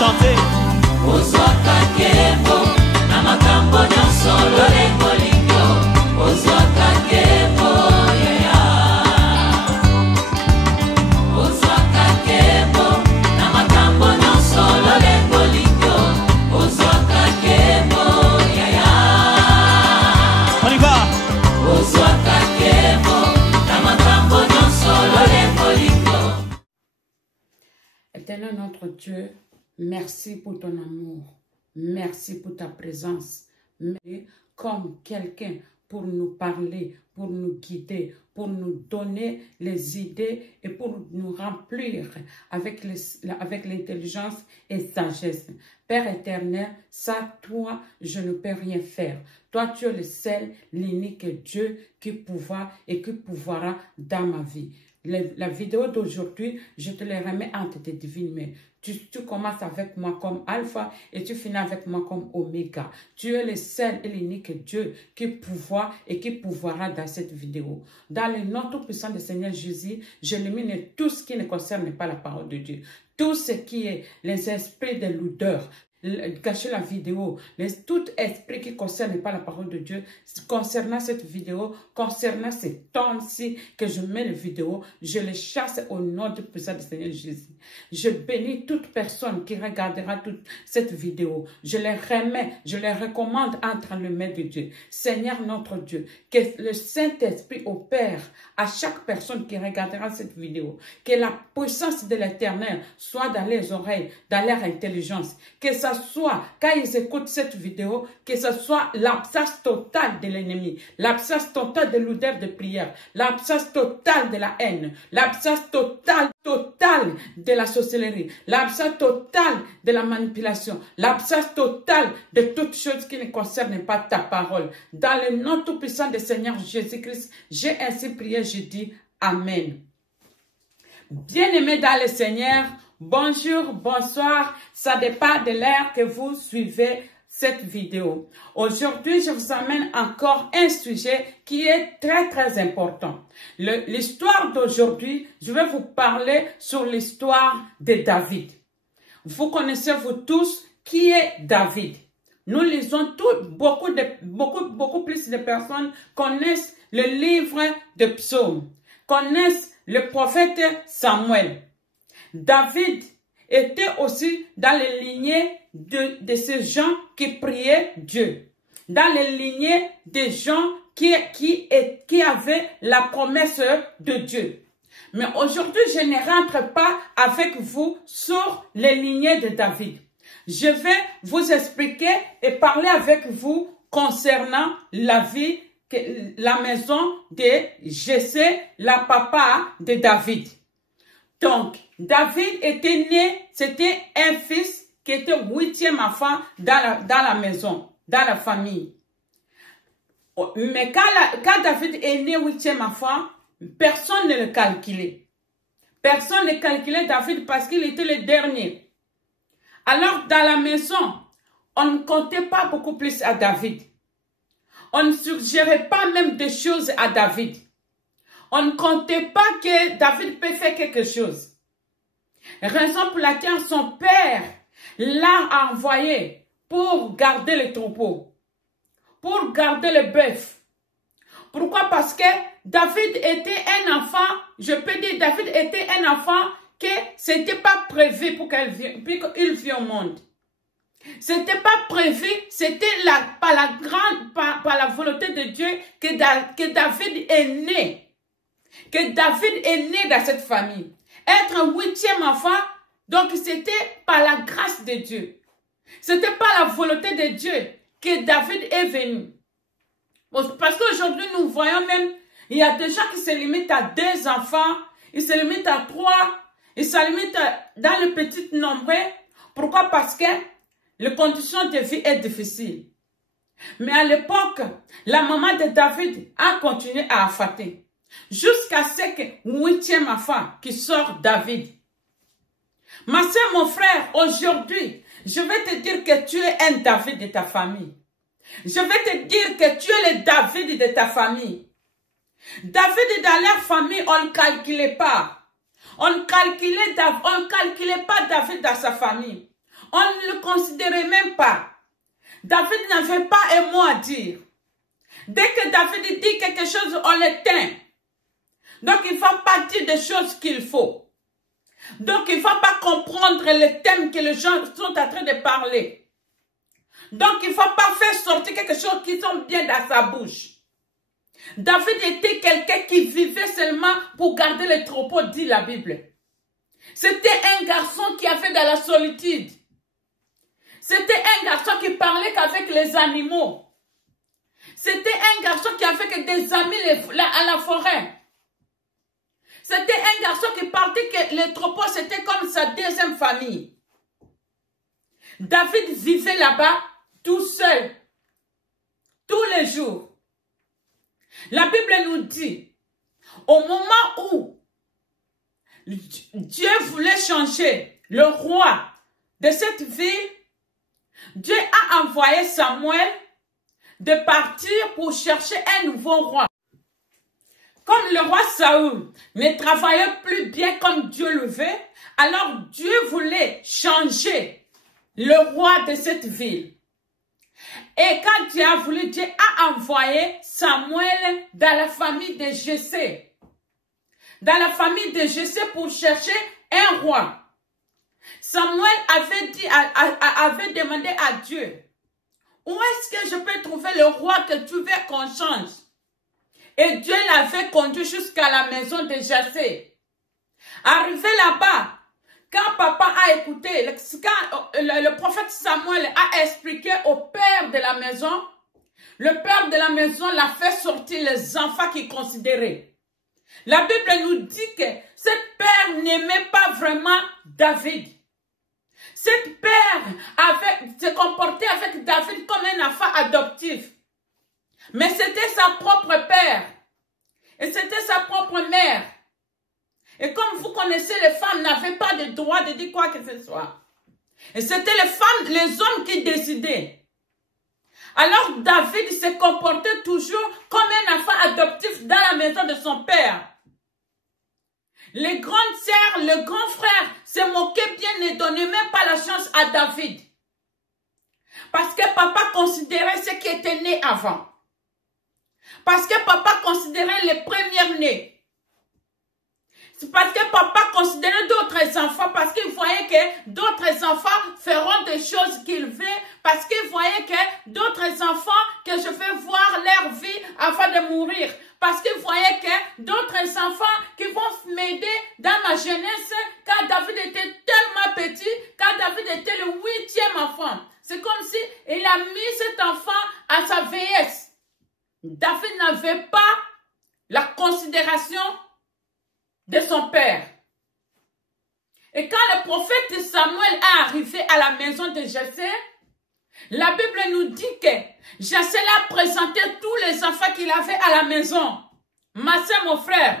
chanter. On y va. Éternel notre Dieu, merci pour ton amour, merci pour ta présence. Mais comme quelqu'un pour nous parler, pour nous guider, pour nous donner les idées et pour nous remplir avec l'intelligence et sagesse. Père éternel, sans toi, je ne peux rien faire. Toi, tu es le seul, l'unique Dieu qui pourra et qui pourra dans ma vie. La vidéo d'aujourd'hui, je te la remets entre tes divines mains. Tu commences avec moi comme alpha et tu finis avec moi comme oméga. Tu es le seul et l'unique Dieu qui pourra et qui pourra dans cette vidéo. Dans le nom tout puissant du Seigneur Jésus, j'élimine tout ce qui ne concerne pas la parole de Dieu. Tout ce qui est les esprits de l'odeur, cacher la vidéo, tout esprit qui ne concerne pas la parole de Dieu, concernant cette vidéo, concernant ces temps-ci que je mets la vidéo, je les chasse au nom du puissant du Seigneur Jésus. Je bénis toute personne qui regardera toute cette vidéo. Je les remets, je les recommande entre les mains de Dieu. Seigneur notre Dieu, que le Saint-Esprit opère à chaque personne qui regardera cette vidéo. Que la puissance de l'Éternel soit dans les oreilles, dans leur intelligence. Que ça soit, quand ils écoutent cette vidéo, que ce soit l'absence totale de l'ennemi, l'absence totale de l'odeur de prière, l'absence totale de la haine, l'absence totale de la sorcellerie, l'absence totale de la manipulation, l'absence totale de toutes choses qui ne concernent pas ta parole. Dans le nom tout-puissant du Seigneur Jésus-Christ, j'ai ainsi prié, je dis Amen. Bien-aimés dans le Seigneur, bonjour, bonsoir, ça dépend de l'heure que vous suivez cette vidéo. Aujourd'hui, je vous amène encore un sujet qui est très important. L'histoire d'aujourd'hui, je vais vous parler sur l'histoire de David. Vous connaissez vous tous qui est David. Nous lisons beaucoup plus de personnes connaissent le livre de Psaumes, connaissent le prophète Samuel. David était aussi dans les lignées de ces gens qui priaient Dieu, dans les lignées des gens qui avaient la promesse de Dieu. Mais aujourd'hui, je ne rentre pas avec vous sur les lignées de David. Je vais vous expliquer et parler avec vous concernant la vie, la maison de Jessé, la papa de David. Donc, David était né, c'était un fils qui était 8e enfant dans la maison, dans la famille. Mais quand David est né 8e enfant, personne ne le calculait. Personne ne calculait David parce qu'il était le dernier. Alors, dans la maison, on ne comptait pas beaucoup plus à David. On ne suggérait pas même des choses à David. On ne comptait pas que David peut faire quelque chose. Raison pour laquelle son père l'a envoyé pour garder les troupeaux, pour garder le bœuf. Pourquoi? Parce que David était un enfant, je peux dire David était un enfant que c'était pas prévu pour qu'il vienne au monde. C'était pas prévu, c'était par la volonté de Dieu que David est né. Que David est né dans cette famille. Être un 8e enfant, donc c'était par la grâce de Dieu. C'était pas la volonté de Dieu que David est venu. Parce qu'aujourd'hui, nous voyons même, il y a des gens qui se limitent à 2 enfants, ils se limitent à 3, ils se limitent dans le petit nombre. Pourquoi? Parce que les conditions de vie sont difficiles. Mais à l'époque, la maman de David a continué à affater. Jusqu'à ce que 8e enfant qui sort David. Ma soeur, mon frère, aujourd'hui, je vais te dire que tu es un David de ta famille. Je vais te dire que tu es le David de ta famille. David dans leur famille, on ne calculait pas. On ne calculait pas David dans sa famille. On ne le considérait même pas. David n'avait pas un mot à dire. Dès que David dit quelque chose, on l'éteint. Donc, il ne faut pas dire des choses qu'il faut. Donc, il ne faut pas comprendre les thèmes que les gens sont en train de parler. Donc, il ne faut pas faire sortir quelque chose qui tombe bien dans sa bouche. David était quelqu'un qui vivait seulement pour garder les troupeaux, dit la Bible. C'était un garçon qui avait de la solitude. C'était un garçon qui parlait qu'avec les animaux. C'était un garçon qui avait que des amis à la forêt. C'était un garçon qui partait que les troupeaux, c'était comme sa deuxième famille. David vivait là-bas tout seul, tous les jours. La Bible nous dit, au moment où Dieu voulait changer le roi de cette ville, Dieu a envoyé Samuel de partir pour chercher un nouveau roi. Comme le roi Saül ne travaillait plus bien comme Dieu le veut, alors Dieu voulait changer le roi de cette ville. Et quand Dieu a voulu, Dieu a envoyé Samuel dans la famille de Jessé. Dans la famille de Jessé pour chercher un roi. Samuel avait demandé à Dieu, où est-ce que je peux trouver le roi que tu veux qu'on change? Et Dieu l'avait conduit jusqu'à la maison de Jessé. Arrivé là-bas, quand papa a écouté, quand le prophète Samuel a expliqué au père de la maison, le père de la maison l'a fait sortir les enfants qu'il considérait. La Bible nous dit que cette père n'aimait pas vraiment David. Cette père se comportait avec David comme un enfant adoptif. Mais c'était sa propre père. Et c'était sa propre mère. Et comme vous connaissez, les femmes n'avaient pas de droit de dire quoi que ce soit. Et c'était les hommes qui décidaient. Alors David se comportait toujours comme un enfant adoptif dans la maison de son père. Les grandes sœurs, le grand frère se moquaient bien, ne donnaient même pas la chance à David. Parce que papa considérait ce qui était né avant. Parce que papa considérait les premiers nés. C'est parce que papa considérait d'autres enfants, parce qu'il voyait que d'autres enfants feront des choses qu'il veut, parce qu'il voyait que d'autres enfants, que je vais voir leur vie avant de mourir, parce qu'il voyait que d'autres enfants qui vont m'aider dans ma jeunesse, quand David était tellement petit, quand David était le 8e enfant. C'est comme si il a mis cet enfant à sa vieillesse. David n'avait pas la considération de son père. Et quand le prophète Samuel est arrivé à la maison de Jessé, la Bible nous dit que Jessé l'a présenté tous les enfants qu'il avait à la maison. Ma soeur, mon frère,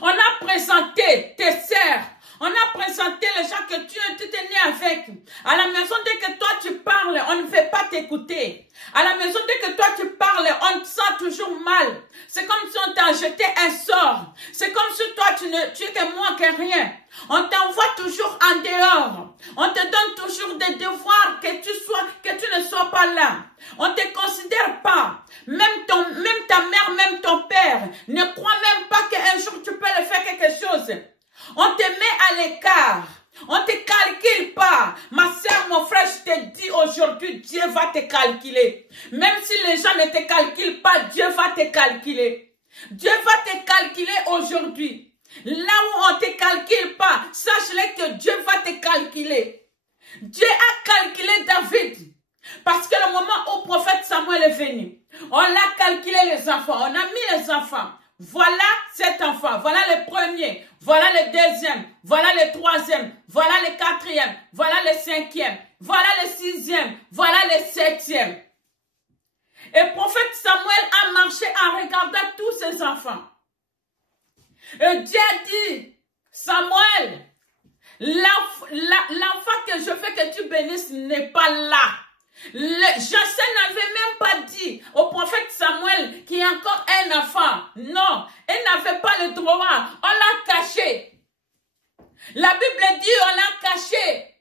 on a présenté tes sœurs, on a présenté les gens que tu étais né avec. À la maison, dès que toi tu parles, on ne veut pas t'écouter. À la maison, dès que toi tu parles, on te sent toujours mal. C'est comme si on t'a jeté un sort. C'est comme si toi tu es que moins que rien. On t'envoie toujours en dehors. On te donne toujours des devoirs que tu ne sois pas là. On ne te considère pas. Même ta mère, même ton père ne croit même pas qu'un jour tu peux le faire quelque chose. On te met à l'écart. On ne te calcule pas. Ma soeur, mon frère, je te dis aujourd'hui, Dieu va te calculer. Même si les gens ne te calculent pas, Dieu va te calculer. Dieu va te calculer aujourd'hui. Là où on ne te calcule pas, sache-le que Dieu va te calculer. Dieu a calculé David. Parce que le moment où le prophète Samuel est venu, on a calculé les enfants. On a mis les enfants. Voilà cet enfant, voilà le premier, voilà le deuxième, voilà le troisième, voilà le quatrième, voilà le cinquième, voilà le sixième, voilà le septième. Et le prophète Samuel a marché en regardant tous ses enfants. Et Dieu a dit, Samuel, l'enfant que je veux que tu bénisses n'est pas là. Jessé n'avait même pas dit au prophète Samuel qu'il y a encore un enfant. Non, il n'avait pas le droit. On l'a caché. La Bible dit on l'a caché.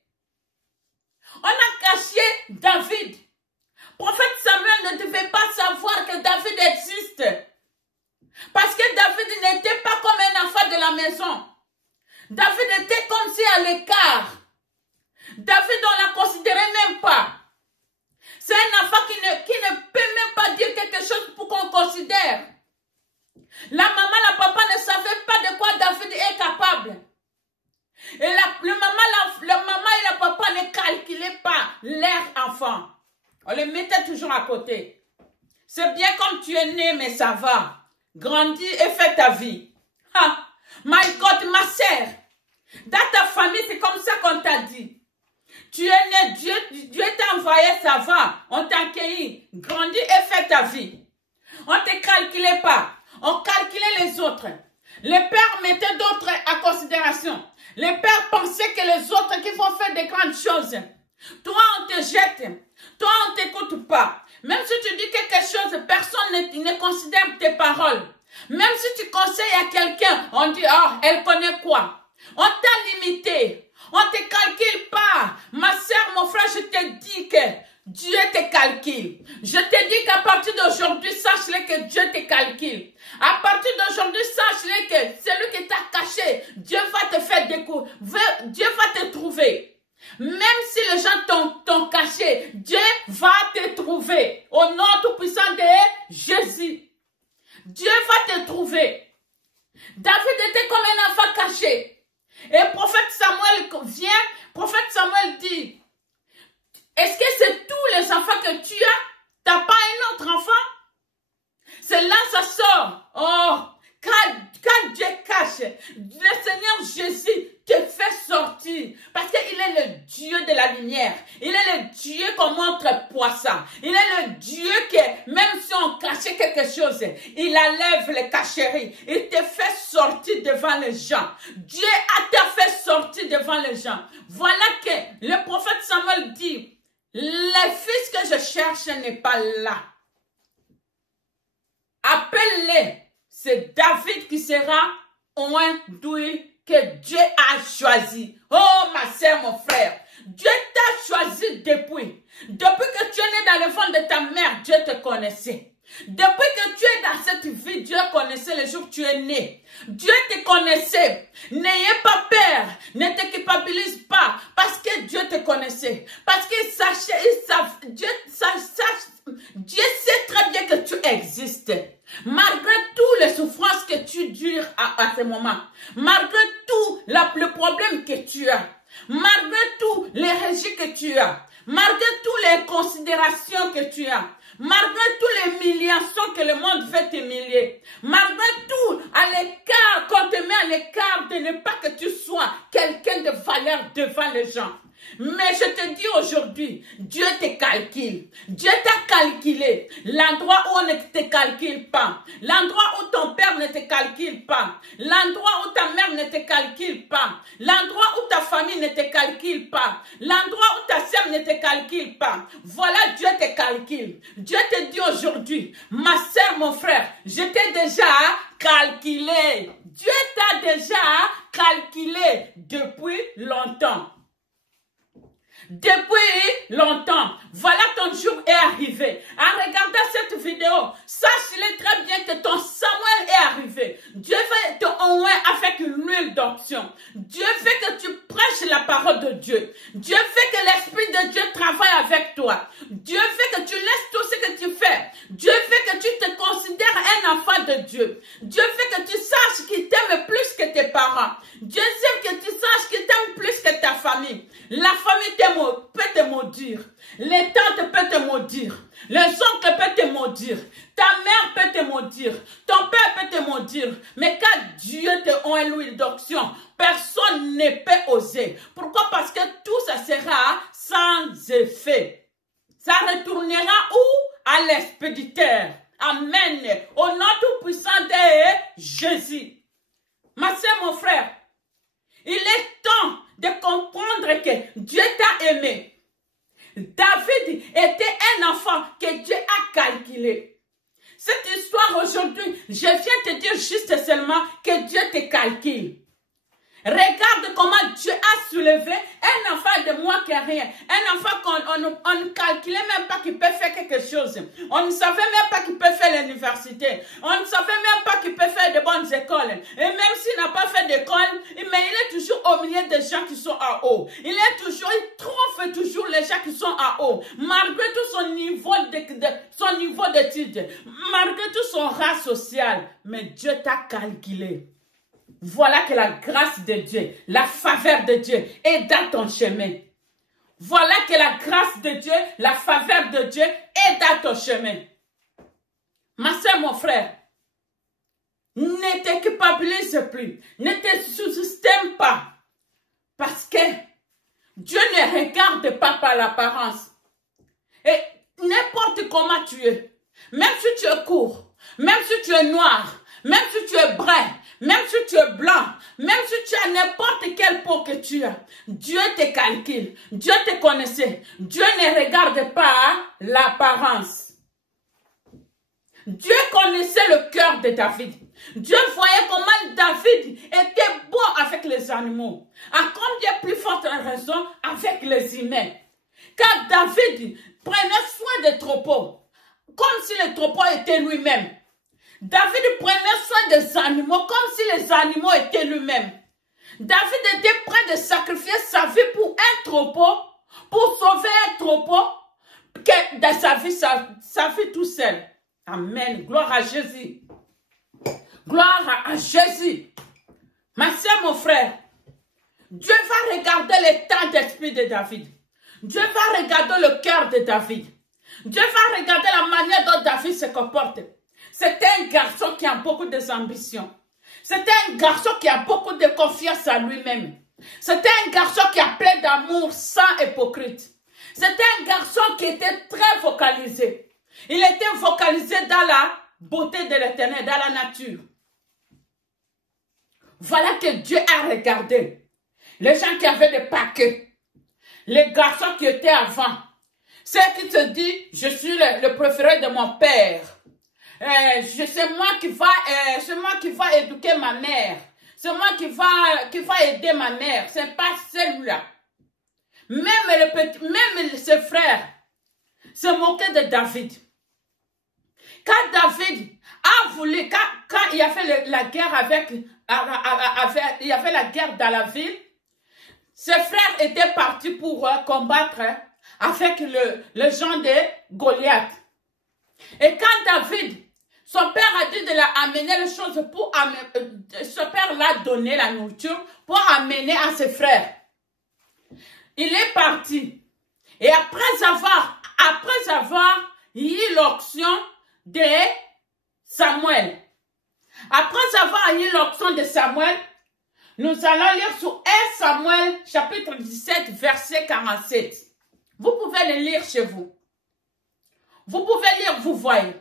à l'écart. David, on ne la considérait même pas. C'est un enfant qui ne peut même pas dire quelque chose pour qu'on considère. La maman, la papa ne savaient pas de quoi David est capable. Et la maman et la papa ne calculaient pas leur enfant. On le mettait toujours à côté. C'est bien comme tu es né, mais ça va. Grandis et fais ta vie. Ha! My God, ma sœur, dans ta famille, c'est comme ça qu'on t'a dit. Tu es né, Dieu t'a envoyé, ça va. On t'a accueilli. Grandis et fais ta vie. On ne te calculait pas. On calculait les autres. Les pères mettaient d'autres à considération. Les pères pensaient que les autres qui vont faire des grandes choses. Toi, on te jette. Toi, on ne t'écoute pas. Même si tu dis quelque chose, personne ne considère tes paroles. Même si tu conseilles à quelqu'un, on dit, oh, elle connaît quoi? On t'a limité. On ne te calcule pas. Ma sœur, mon frère, je te dis que Dieu te calcule. Je te dis qu'à partir d'aujourd'hui, sache-le que Dieu te calcule. À partir d'aujourd'hui, sache-le que celui qui t'a caché, Dieu va te faire découvrir. Dieu va te trouver. Même si les gens t'ont caché, Dieu va te trouver. Au nom tout-puissant de Jésus. Dieu va te trouver. David était comme un enfant caché. Et prophète Samuel vient, prophète Samuel dit, est-ce que c'est tous les enfants que tu as? T'as pas un autre enfant? C'est là ça sort. Oh, quand Dieu cache, le Seigneur Jésus te fait sortir. Parce qu'il est le Dieu de la lumière. Il est le Dieu qu'on montre poisson. Il est le Dieu que, même si on cachait quelque chose, il enlève les cacheries. Il te fait sortir devant les gens. Dieu t'a fait sortir devant les gens. Voilà que le prophète Samuel dit, le fils que je cherche n'est pas là. Appelle-les. C'est David qui sera un doué que Dieu a choisi. Oh, ma soeur, mon frère. Dieu t'a choisi depuis. Depuis que tu es né dans le ventre de ta mère, Dieu te connaissait. Depuis que tu es dans cette vie, Dieu connaissait le jour où tu es né. Dieu te connaissait. N'ayez pas peur. Ne te culpabilise pas. Parce que Dieu te connaissait. Parce qu'il sachait, Dieu sait très bien que tu existes. Malgré toutes les souffrances que tu dures à ce moment. Malgré tout le problème que tu as. Malgré tous les régis que tu as. Malgré toutes les considérations que tu as. Malgré toutes les humiliations que le monde veut t'humilier. Malgré tout, à l'écart, qu'on te met à l'écart de ne pas que tu sois quelqu'un de valeur devant les gens. Mais je te dis aujourd'hui, Dieu te calcule. Dieu t'a calculé. L'endroit où on ne te calcule pas. L'endroit où ton père ne te calcule pas. L'endroit où ta mère ne te calcule pas. L'endroit où ta famille ne te calcule pas. L'endroit où ta sœur ne te calcule pas. Voilà, Dieu te calcule. Dieu te dit aujourd'hui, ma sœur, mon frère, je t'ai déjà calculé. Dieu t'a déjà calculé depuis longtemps. Depuis longtemps. Voilà, ton jour est arrivé. En regardant cette vidéo, sache-le très bien que ton Samuel est arrivé. Dieu veut te envoyer avec une huile d'onction. Dieu veut que tu prêches la parole de Dieu. Dieu veut que l'Esprit de Dieu travaille avec toi. Dieu veut que tu laisses tout ce que tu fais. Dieu veut que tu te considères un enfant de Dieu. Dieu veut que tu saches qu'il t'aime plus que tes parents. Dieu veut que tu saches qu'il t'aime plus que ta famille. La famille peut te maudire. Les tantes peuvent te maudire. Les oncles peuvent te maudire. Ta mère peut te maudire. Ton père peut te maudire. Mais quand Dieu te envoie l'huile d'onction, personne ne peut oser. Pourquoi? Parce que tout ça sera sans effet. Ça retournera où? À l'expéditeur. Amen. Au nom tout-puissant de Jésus. Ma soeur, mon frère, il est temps de comprendre que Dieu t'a aimé. David était un enfant que Dieu a calculé. Cette histoire aujourd'hui, je viens te dire juste seulement que Dieu te calcule. Regarde comment Dieu a soulevé un enfant de moins que rien. Un enfant qu'on ne calculait même pas qu'il peut faire quelque chose. On ne savait même pas qu'il peut faire l'université. On ne savait même pas qu'il peut faire de bonnes écoles. Et même s'il n'a pas fait d'école, mais il est toujours au milieu des gens qui sont en haut. Il trompe toujours les gens qui sont en haut. Malgré tout son niveau d'études, malgré tout son rang social. Mais Dieu t'a calculé. Voilà que la grâce de Dieu, la faveur de Dieu est dans ton chemin. Voilà que la grâce de Dieu, la faveur de Dieu est dans ton chemin. Ma soeur, mon frère, ne te culpabilise plus. Ne te sous-estime pas. Parce que Dieu ne regarde pas par l'apparence. Et n'importe comment tu es, même si tu es court, même si tu es noir, même si tu es brun, même si tu es blanc, même si tu as n'importe quelle peau que tu as, Dieu te calcule, Dieu te connaissait. Dieu ne regarde pas l'apparence. Dieu connaissait le cœur de David. Dieu voyait comment David était bon avec les animaux. À combien plus forte raison avec les humains. Car David prenait soin des troupeaux, comme si les troupeaux étaient lui-même. David prenait soin des animaux comme si les animaux étaient lui-même. David était prêt de sacrifier sa vie pour un troupeau, pour sauver un troupeau, que dans sa vie tout seul. Amen. Gloire à Jésus. Gloire à Jésus. Ma soeur, mon frère, Dieu va regarder l'état d'esprit de David. Dieu va regarder le cœur de David. Dieu va regarder la manière dont David se comporte. C'était un garçon qui a beaucoup d'ambition. C'était un garçon qui a beaucoup de confiance en lui-même. C'était un garçon qui a plein d'amour sans hypocrite. C'était un garçon qui était très focalisé. Il était focalisé dans la beauté de l'Éternel, dans la nature. Voilà que Dieu a regardé. Les gens qui avaient des paquets. Les garçons qui étaient avant. Ceux qui te disent, je suis le préféré de mon père. C'est moi qui va éduquer ma mère. C'est moi qui va aider ma mère. C'est pas celui-là. Même ses frères se moquaient de David. Quand David a voulu, quand il y avait la guerre il y avait la guerre dans la ville, ses frères étaient partis pour combattre avec le gens de Goliath. Et quand David, son père a dit de l'amener les choses pour amener, son père l'a donné la nourriture pour amener à ses frères. Il est parti. Et après avoir eu l'onction de Samuel, après avoir eu l'onction de Samuel, nous allons lire sur 1 Samuel chapitre 17 verset 47. Vous pouvez le lire chez vous. Vous pouvez lire, vous voyez.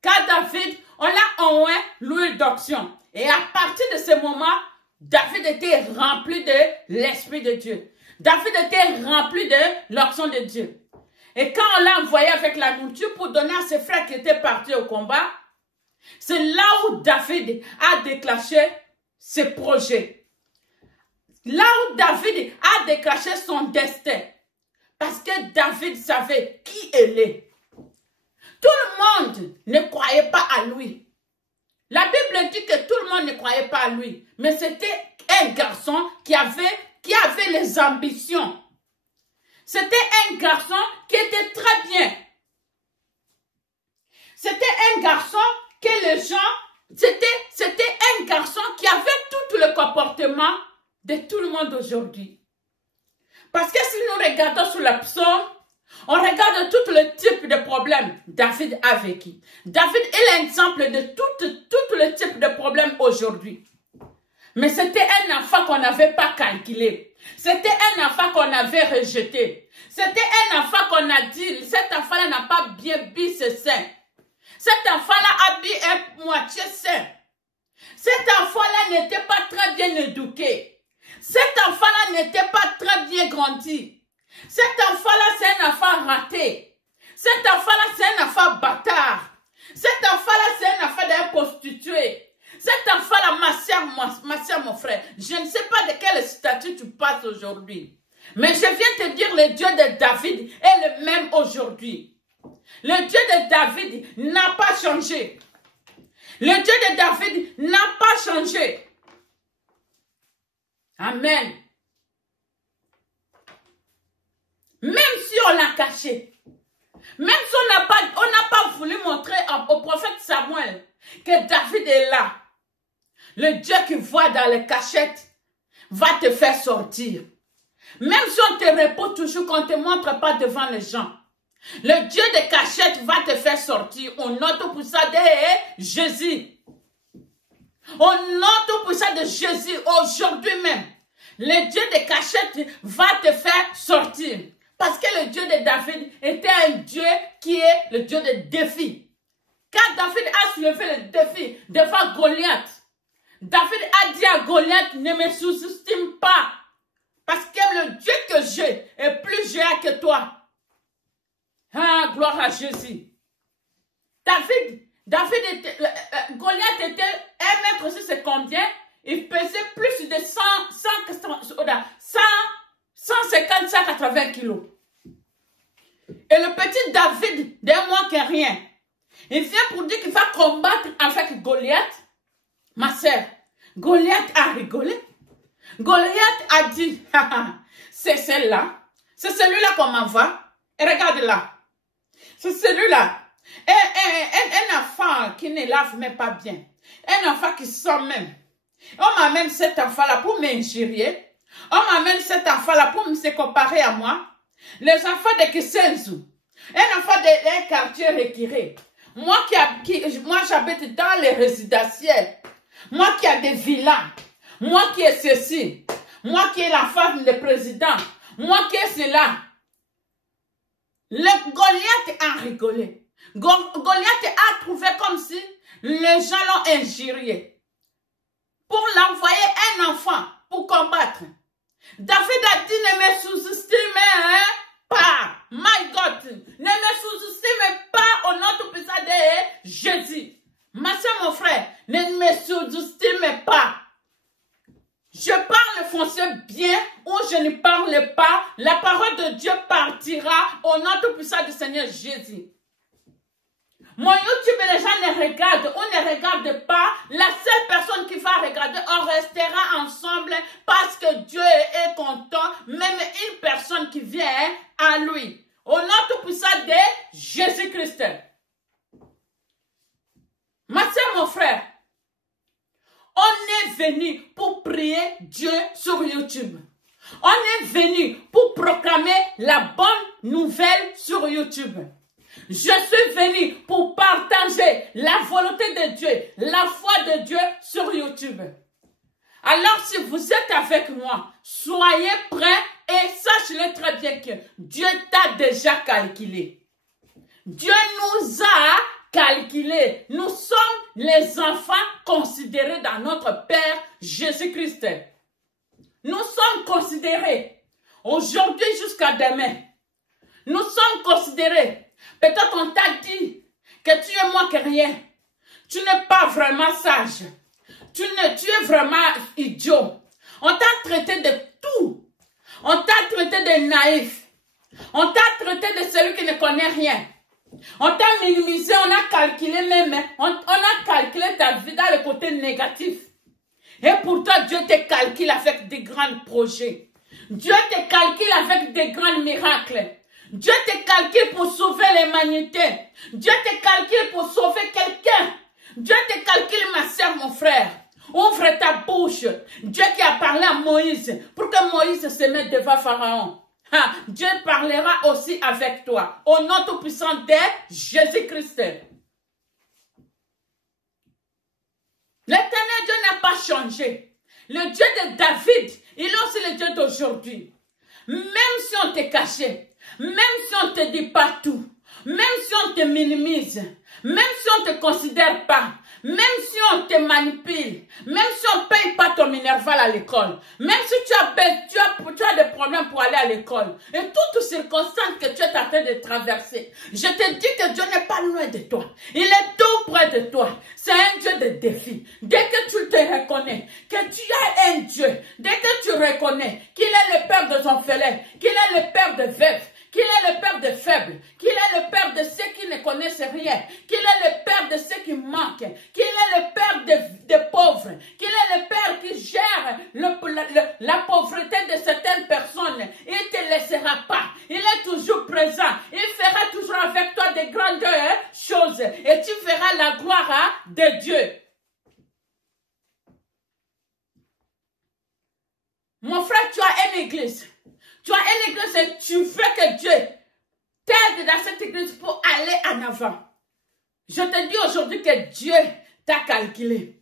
Car David, on l'a oint l'huile d'onction. Et à partir de ce moment, David était rempli de l'Esprit de Dieu. David était rempli de l'onction de Dieu. Et quand on l'a envoyé avec la nourriture pour donner à ses frères qui étaient partis au combat, c'est là où David a déclenché ses projets. Là où David a déclenché son destin. Parce que David savait qui il est. Tout le monde ne croyait pas à lui. La Bible dit que tout le monde ne croyait pas à lui. Mais c'était un garçon qui avait les ambitions. C'était un garçon qui était très bien. C'était un garçon que les gens... C'était un garçon qui avait tout le comportement de tout le monde aujourd'hui. Parce que si nous regardons sur la psaume, on regarde tout le type de problèmes David a vécu. David est l'exemple de tout le type de problèmes aujourd'hui. Mais c'était un enfant qu'on n'avait pas calculé. C'était un enfant qu'on avait rejeté. C'était un enfant qu'on a dit, cet enfant-là n'a pas bien bu ses seins. Cet enfant-là a bu un moitié sein. Cet enfant-là n'était pas très bien éduqué. Cet enfant-là n'était pas très bien grandi. Cet enfant-là, c'est un enfant raté. Cet enfant-là, c'est un enfant bâtard. Cet enfant-là, c'est un enfant d'un prostitué. Cet enfant-là, ma soeur, mon frère, je ne sais pas de quel passe aujourd'hui. Mais je viens te dire, le Dieu de David est le même aujourd'hui. Le Dieu de David n'a pas changé. Le Dieu de David n'a pas changé. Amen. Même si on l'a caché, même si on n'a pas voulu montrer au prophète Samuel que David est là, le Dieu qui voit dans les cachettes va te faire sortir. Même si on te répond toujours, qu'on ne te montre pas devant les gens, le Dieu des cachettes va te faire sortir au nom tout puissant de Jésus. Au nom tout puissant de Jésus, aujourd'hui même, le Dieu des cachettes va te faire sortir. Parce que le Dieu de David était un Dieu qui est le Dieu des défis. Quand David a soulevé le défi devant Goliath, David a dit à Goliath, ne me sous-estime pas. Parce que le Dieu que j'ai est plus géant que toi. Ah, gloire à Jésus. Goliath était 1 mètre, c'est combien? Il pesait plus de 150-180 kilos. Et le petit David, d'un mois que rien, il vient pour dire qu'il va combattre avec Goliath. Ma sœur, Goliath a rigolé. Goliath a dit, c'est celle-là, c'est celui-là qu'on m'envoie. Et regarde là, c'est celui-là. Un enfant qui ne lave même pas bien. Un enfant qui sort même. On m'amène cet enfant-là pour m'injurier. On m'amène cet enfant-là pour se comparer à moi. Les enfants de Kisenzu. Un enfant d'un quartier retiré. Moi j'habite dans les résidentiels. Moi qui ai des villas. Moi qui ai ceci. Moi qui ai la femme du président. Moi qui ai cela. Le Goliath a rigolé. Goliath a trouvé comme si les gens l'ont injurié. Pour l'envoyer un enfant pour combattre. David a dit, ne me sous-estime pas. My God. Ne me sous-estime pas au nom tout puissant de Jésus. Ma soeur, mon frère, ne me sous-estime pas. Je parle français bien ou je ne parle pas. La parole de Dieu partira au nom tout puissant du Seigneur Jésus. Mon YouTube, les gens ne regardent ou ne regardent pas. La seule personne qui va regarder, on restera ensemble parce que Dieu est content. Même une personne qui vient à lui. Au nom tout puissant de Jésus-Christ. Ma soeur, mon frère, on est venu pour prier Dieu sur YouTube. On est venu pour proclamer la bonne nouvelle sur YouTube. Je suis venu pour partager la volonté de Dieu, la foi de Dieu sur YouTube. Alors si vous êtes avec moi, soyez prêts et sachez-le très bien que Dieu t'a déjà calculé. Dieu nous a calculé. Nous sommes les enfants considérés dans notre Père Jésus-Christ. Nous sommes considérés aujourd'hui jusqu'à demain. Nous sommes considérés. Peut-être on t'a dit que tu es moins que rien. Tu n'es pas vraiment sage. Tu es vraiment idiot. On t'a traité de tout. On t'a traité de naïf. On t'a traité de celui qui ne connaît rien. On t'a minimisé, on a calculé même. On a calculé ta vie dans le côté négatif. Et pourtant, Dieu te calcule avec des grands projets. Dieu te calcule avec des grands miracles. Dieu te calcule pour sauver l'humanité. Dieu te calcule pour sauver quelqu'un. Dieu te calcule, ma soeur, mon frère. Ouvre ta bouche. Dieu qui a parlé à Moïse pour que Moïse se mette devant Pharaon. Dieu parlera aussi avec toi. Au nom tout-puissant de Jésus-Christ. L'éternel Dieu n'a pas changé. Le Dieu de David, il est aussi le Dieu d'aujourd'hui. Même si on te cachait. Même si on ne te dit pas tout, même si on te minimise, même si on ne te considère pas, même si on te manipule, même si on ne paye pas ton minerval à l'école, même si tu as des problèmes pour aller à l'école, et toutes les circonstances que tu es en train de traverser, je te dis que Dieu n'est pas loin de toi. Il est tout près de toi. C'est un Dieu de défi. Dès que tu te reconnais que tu as un Dieu, dès que tu reconnais qu'il est le connaissent rien, qu'il est le Père de ceux qui manquent, qu'il est le Père des pauvres, qu'il est le Père qui gère la pauvreté de certaines personnes. Il ne te laissera pas. Il est toujours présent. Il fera toujours avec toi de grandes choses et tu verras la gloire de Dieu. Mon frère, tu as une église. Tu as une église et tu veux que Dieu t'aide dans cette église pour aller en avant. Je te dis aujourd'hui que Dieu t'a calculé.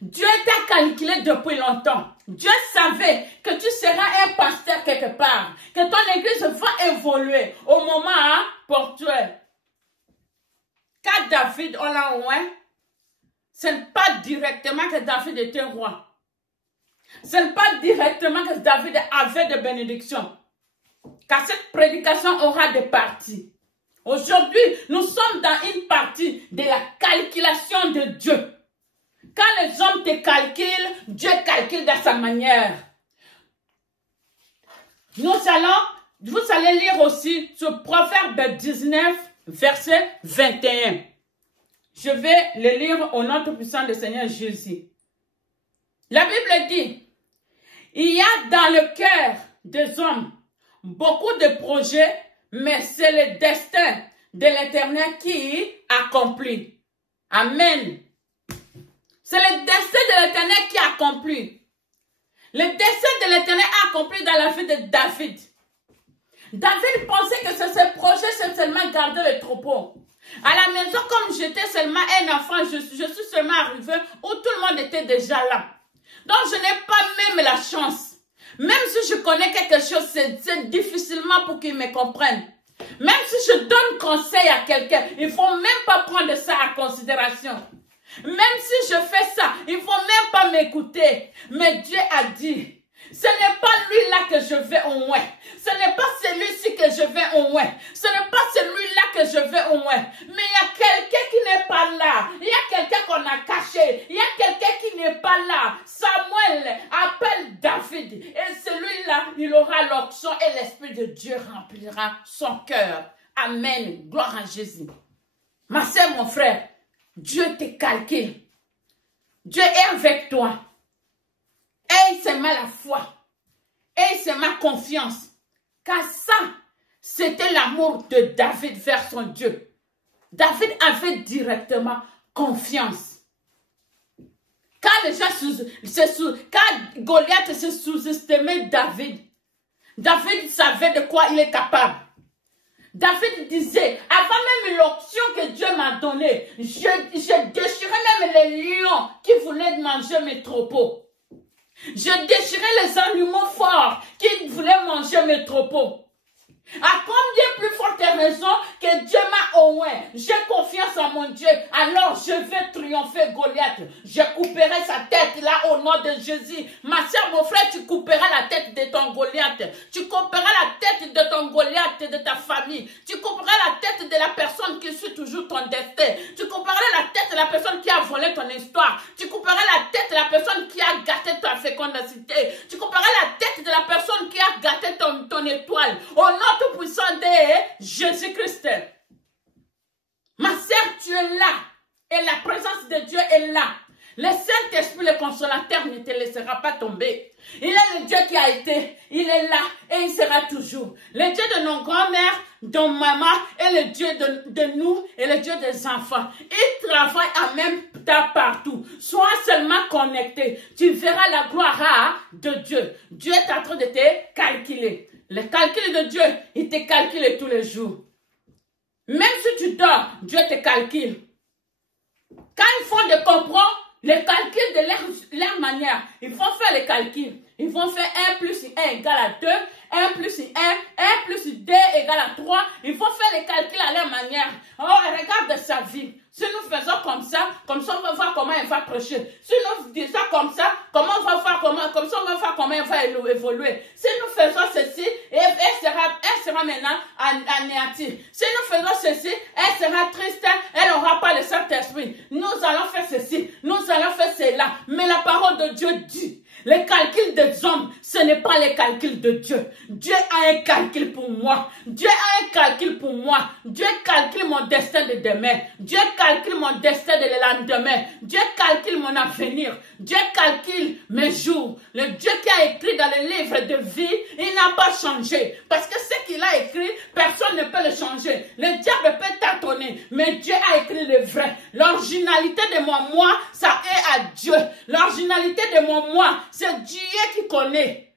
Dieu t'a calculé depuis longtemps. Dieu savait que tu seras un pasteur quelque part, que ton église va évoluer au moment opportun. Quand David, on l'a oint, ce n'est pas directement que David était roi. Ce n'est pas directement que David avait des bénédictions. Car cette prédication aura des parties. Aujourd'hui, nous sommes dans une partie de la calculation de Dieu. Quand les hommes te calculent, Dieu calcule de sa manière. Vous allez lire aussi sur Proverbe 19, verset 21. Je vais le lire au nom tout-puissant du Seigneur Jésus. La Bible dit, il y a dans le cœur des hommes beaucoup de projets, mais c'est le destin de l'Éternel qui accomplit. Amen. C'est le destin de l'Éternel qui accomplit. Le destin de l'Éternel accompli dans la vie de David. David pensait que ce projet, c'est seulement garder le troupeau. À la maison, comme j'étais seulement un enfant, je suis seulement arrivé où tout le monde était déjà là. Donc, je n'ai pas même la chance. Même si je connais quelque chose, c'est difficilement pour qu'ils me comprennent. Même si je donne conseil à quelqu'un, il ne faut même pas prendre ça en considération. Même si je fais ça, il ne faut même pas m'écouter. Mais Dieu a dit, ce n'est pas lui-là que je vais au moins. Ce n'est pas celui-ci que je vais au moins. Ce n'est pas celui-là que je vais au moins. Mais il y a quelqu'un qui n'est pas là. Il y a quelqu'un qu'on a caché. Il y a quelqu'un qui n'est pas là. Samuel appelle David. Et celui-là, il aura l'onction et l'Esprit de Dieu remplira son cœur. Amen. Gloire à Jésus. Ma sœur, mon frère, Dieu te calcule. Dieu est avec toi. Et c'est ma la foi. Et c'est ma confiance. Car ça, c'était l'amour de David vers son Dieu. David avait directement confiance. Quand les gens quand Goliath se sous-estimait David, David savait de quoi il est capable. David disait, avant même l'option que Dieu m'a donnée, je déchirais même les lions qui voulaient manger mes troupeaux. Je déchirais les animaux forts qui voulaient manger mes troupeaux. À combien plus forte raison que Dieu m'a oint. J'ai confiance en mon Dieu. Alors je vais triompher Goliath. Je couperai sa tête là au nom de Jésus. Ma soeur, mon frère, tu couperas la tête de ton Goliath. Tu couperas la tête de ton Goliath de ta famille. Tu couperas la tête de la personne qui suit toujours ton destin. Tu couperas la tête de la personne qui a volé ton histoire. Tu couperas la tête de la personne qui a gâté ta fécondité. Tu couperas la tête de la personne qui a gâté ton étoile. Au nom tout-puissant de Jésus-Christ. Ma sœur, tu es là. Et la présence de Dieu est là. Le Saint-Esprit, le consolateur, ne te laissera pas tomber. Il est le Dieu qui a été. Il est là et il sera toujours. Le Dieu de nos grands-mères, de maman, et le Dieu de nous et le Dieu des enfants. Il travaille en même temps partout. Sois seulement connecté. Tu verras la gloire de Dieu. Dieu est en train de te calculer. Le calcul de Dieu, il te calcule tous les jours. Même si tu dors, Dieu te calcule. Quand ils font des comprendre, les calculs de leur manière, ils vont faire les calculs. Ils vont faire 1 plus 1 égale à 2, 1 plus 1, 1 plus 2 égale à 3. Ils vont faire les calculs à leur manière. Oh, regarde sa vie. Si nous faisons comme ça on va voir comment elle va prêcher. Si nous disons comme ça, comment on va voir comme ça on va voir comment elle va évoluer. Si nous faisons ceci, elle sera maintenant anéantie. Si nous faisons ceci, elle sera triste, elle n'aura pas le Saint-Esprit. Nous allons faire ceci, nous allons faire cela. Mais la parole de Dieu dit, Les calculs des hommes, ce n'est pas les calculs de Dieu. Dieu a un calcul pour moi. Dieu a un calcul pour moi. Dieu calcule mon destin de demain. Dieu calcule mon destin de lendemain. Dieu calcule mon avenir. Dieu calcule mes jours. Le Dieu qui a écrit dans le livre de vie, il n'a pas changé. Parce que ce qu'il a écrit, personne ne peut le changer. Le diable peut tâtonner, mais Dieu a écrit le vrai. L'originalité de mon moi, ça est à Dieu. L'originalité de mon moi, c'est Dieu qui connaît.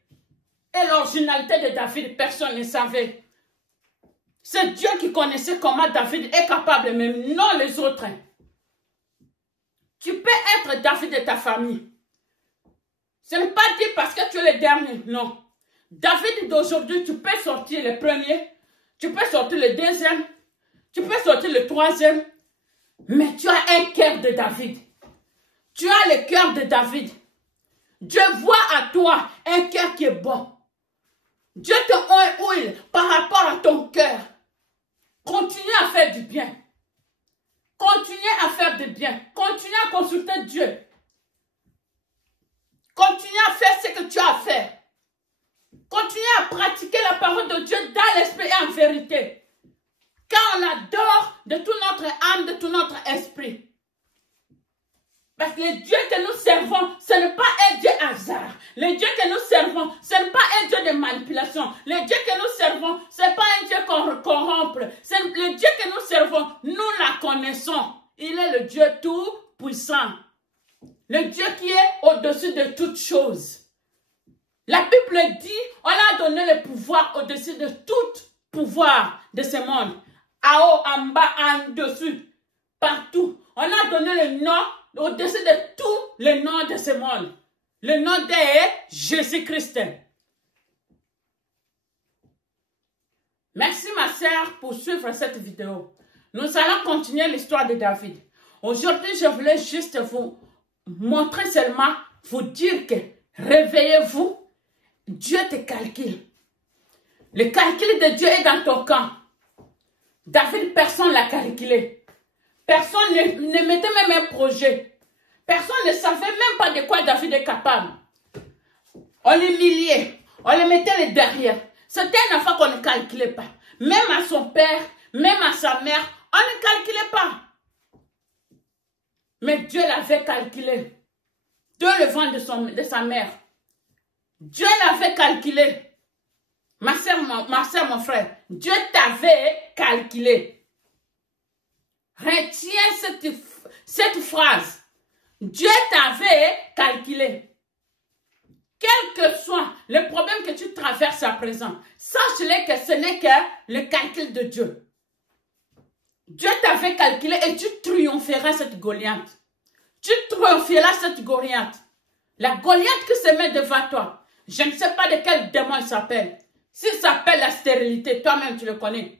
Et l'originalité de David, personne ne savait. C'est Dieu qui connaissait comment David est capable, même non les autres. Tu peux être David de ta famille. Ce n'est pas dit parce que tu es le dernier, non. David d'aujourd'hui, tu peux sortir le premier, tu peux sortir le deuxième, tu peux sortir le troisième, mais tu as un cœur de David. Tu as le cœur de David. Dieu voit à toi un cœur qui est bon. Dieu te huile par rapport à ton cœur. Continue à faire du bien. Continue à faire du bien. Continue à consulter Dieu. Continue à faire ce que tu as à faire. Continue à pratiquer la parole de Dieu dans l'esprit et en vérité. Car on adore de toute notre âme, de tout notre esprit. Parce que le Dieu que nous servons, ce n'est pas un Dieu hasard. Le Dieu que nous servons, ce n'est pas un Dieu de manipulation. Le Dieu que nous servons, ce n'est pas un Dieu qu'on corrompt. C'est le Dieu que nous servons, nous la connaissons. Il est le Dieu tout puissant. Le Dieu qui est au-dessus de toutes choses. La Bible dit, on a donné le pouvoir au-dessus de tout pouvoir de ce monde. En haut, en bas, en dessus, partout. On a donné le nom au-dessus de tous les noms de ce monde. Le nom de Jésus-Christ. Merci ma sœur pour suivre cette vidéo. Nous allons continuer l'histoire de David. Aujourd'hui, je voulais juste vous montrer seulement, vous dire que réveillez-vous. Dieu te calcule. Le calcul de Dieu est dans ton camp. David, personne ne l'a calculé. Personne ne mettait même un projet. Personne ne savait même pas de quoi David est capable. On l'humiliait. On le mettait le derrière. C'était un enfant qu'on ne calculait pas. Même à son père, même à sa mère, on ne calculait pas. Mais Dieu l'avait calculé. Dieu le vent de sa mère. Dieu l'avait calculé. Ma soeur, mon frère, Dieu t'avait calculé. Retiens cette phrase. Dieu t'avait calculé. Quel que soit le problème que tu traverses à présent, sache-le que ce n'est que le calcul de Dieu. Dieu t'avait calculé et tu triompheras cette Goliath. Tu triompheras cette Goliath. La Goliath qui se met devant toi. Je ne sais pas de quel démon il s'appelle. S'il s'appelle la stérilité, toi-même tu le connais.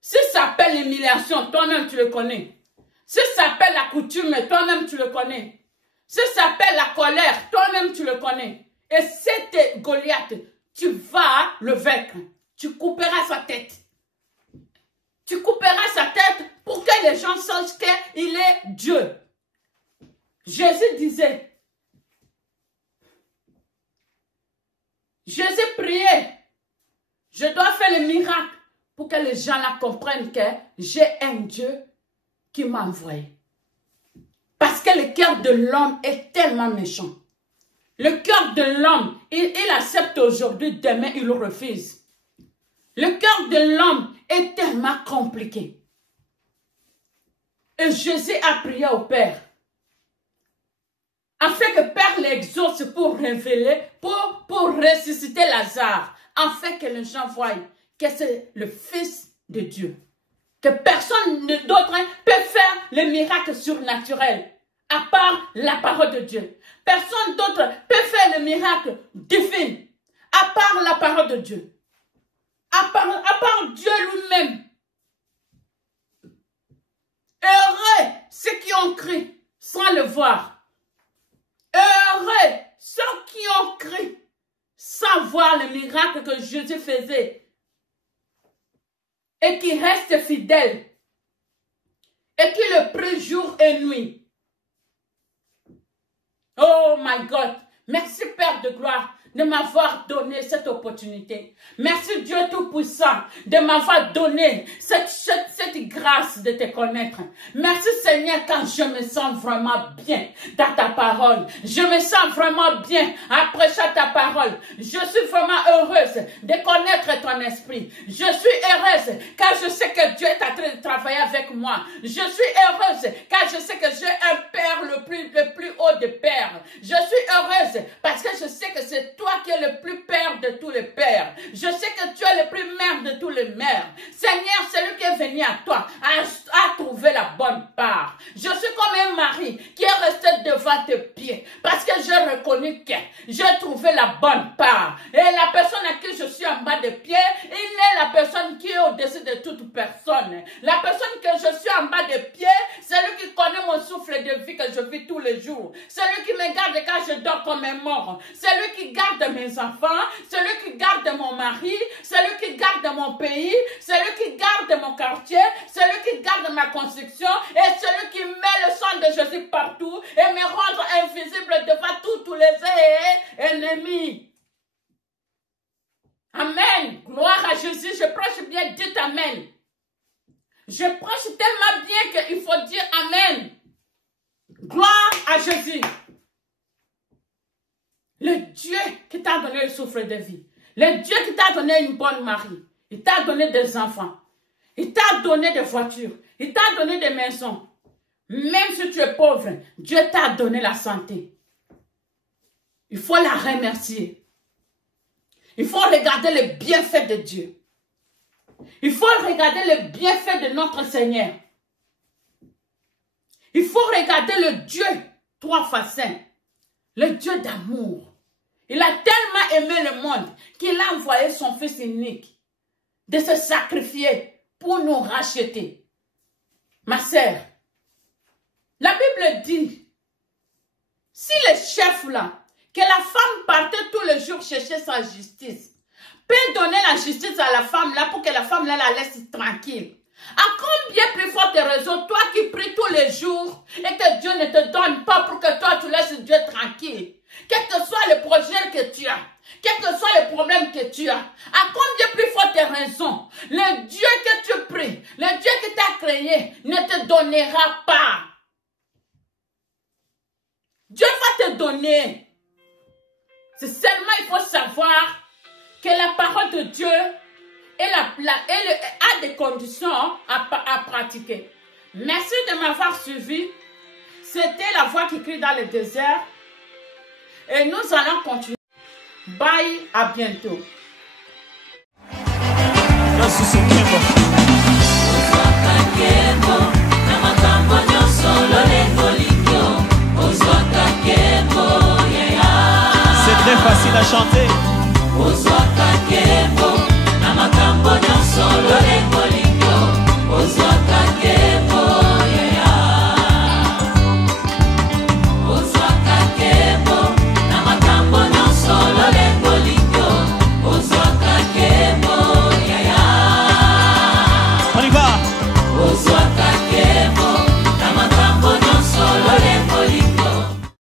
S'il s'appelle l'humiliation, toi-même tu le connais. S'il s'appelle la coutume, toi-même tu le connais. S'il s'appelle la colère, toi-même tu le connais. Et cette Goliath, tu vas le vaincre. Tu couperas sa tête. Tu couperas sa tête pour que les gens sachent qu'il est Dieu. Jésus disait, Jésus priait, je dois faire le miracle pour que les gens la comprennent que j'ai un Dieu qui m'a envoyé. Parce que le cœur de l'homme est tellement méchant. Le cœur de l'homme, il accepte aujourd'hui, demain il refuse. Le cœur de l'homme est tellement compliqué. Et Jésus a prié au Père. Afin que Père l'exauce pour révéler, pour ressusciter Lazare. Afin que les gens voient que c'est le Fils de Dieu. Que personne d'autre peut faire le miracle surnaturel. À part la parole de Dieu. Personne d'autre peut faire le miracle divin. À part la parole de Dieu. À part Dieu lui-même. Heureux ceux qui ont cru sans le voir. Heureux ceux qui ont cru sans voir le miracle que Jésus faisait. Et qui restent fidèles. Et qui le prient jour et nuit. Oh my God. Merci Père de gloire de m'avoir donné cette opportunité. Merci Dieu Tout-Puissant de m'avoir donné cette grâce de te connaître. Merci Seigneur quand je me sens vraiment bien dans ta parole. Je me sens vraiment bien après ta parole. Je suis vraiment heureuse de connaître ton esprit. Je suis heureuse car je sais que Dieu est en train de travailler avec moi. Je suis heureuse car je sais que j'ai un Père le plus haut des pères. Je suis heureuse parce que je sais que c'est toi qui es le plus père de tous les pères. Je sais que tu es le plus mère de tous les mères. Seigneur, celui qui est venu à toi a trouvé la bonne part. Je suis comme un mari qui est resté devant tes pieds parce que j'ai reconnu que j'ai trouvé la bonne part. Et la personne à qui je suis en bas des pieds, il est la personne qui est au-dessus de toute personne. La personne que je suis en bas des pieds, c'est lui qui connaît mon souffle de vie que je vis tous les jours. C'est lui qui me garde quand je dors comme un mort. C'est lui qui garde mes enfants. C'est lui qui garde mon mari. C'est lui qui garde mon pays. C'est lui qui garde mon quartier. C'est lui qui garde ma construction. Et c'est lui qui met le sang de Jésus partout et me rendre invisible devant tous les ennemis. Amen. Gloire à Jésus. Je prêche bien. Dites Amen. Je prêche tellement bien qu'il faut dire Amen. Gloire à Jésus. Le Dieu qui t'a donné le souffle de vie. Le Dieu qui t'a donné une bonne mari. Il t'a donné des enfants. Il t'a donné des voitures. Il t'a donné des maisons. Même si tu es pauvre, Dieu t'a donné la santé. Il faut la remercier. Il faut regarder les bienfaits de Dieu. Il faut regarder les bienfaits de notre Seigneur. Il faut regarder le Dieu trois fois saint. Le Dieu d'amour. Il a tellement aimé le monde qu'il a envoyé son Fils unique de se sacrifier pour nous racheter. Ma sœur, la Bible dit, si le chef là, que la femme partait tous les jours chercher sa justice, peut donner la justice à la femme là pour que la femme là la laisse tranquille. À combien plus forte raison, toi qui pries tous les jours et que Dieu ne te donne pas pour que toi tu laisses Dieu tranquille. Quel que soit le projet que tu as, quel que soit le problème que tu as, à combien plus forte raison, le Dieu que tu pries, le Dieu qui t'a créé ne te donnera pas. Dieu va te donner. C'est seulement il faut savoir que la parole de Dieu a des conditions à pratiquer. Merci de m'avoir suivi. C'était la voix qui crie dans le désert. Et nous allons continuer. Bye, à bientôt.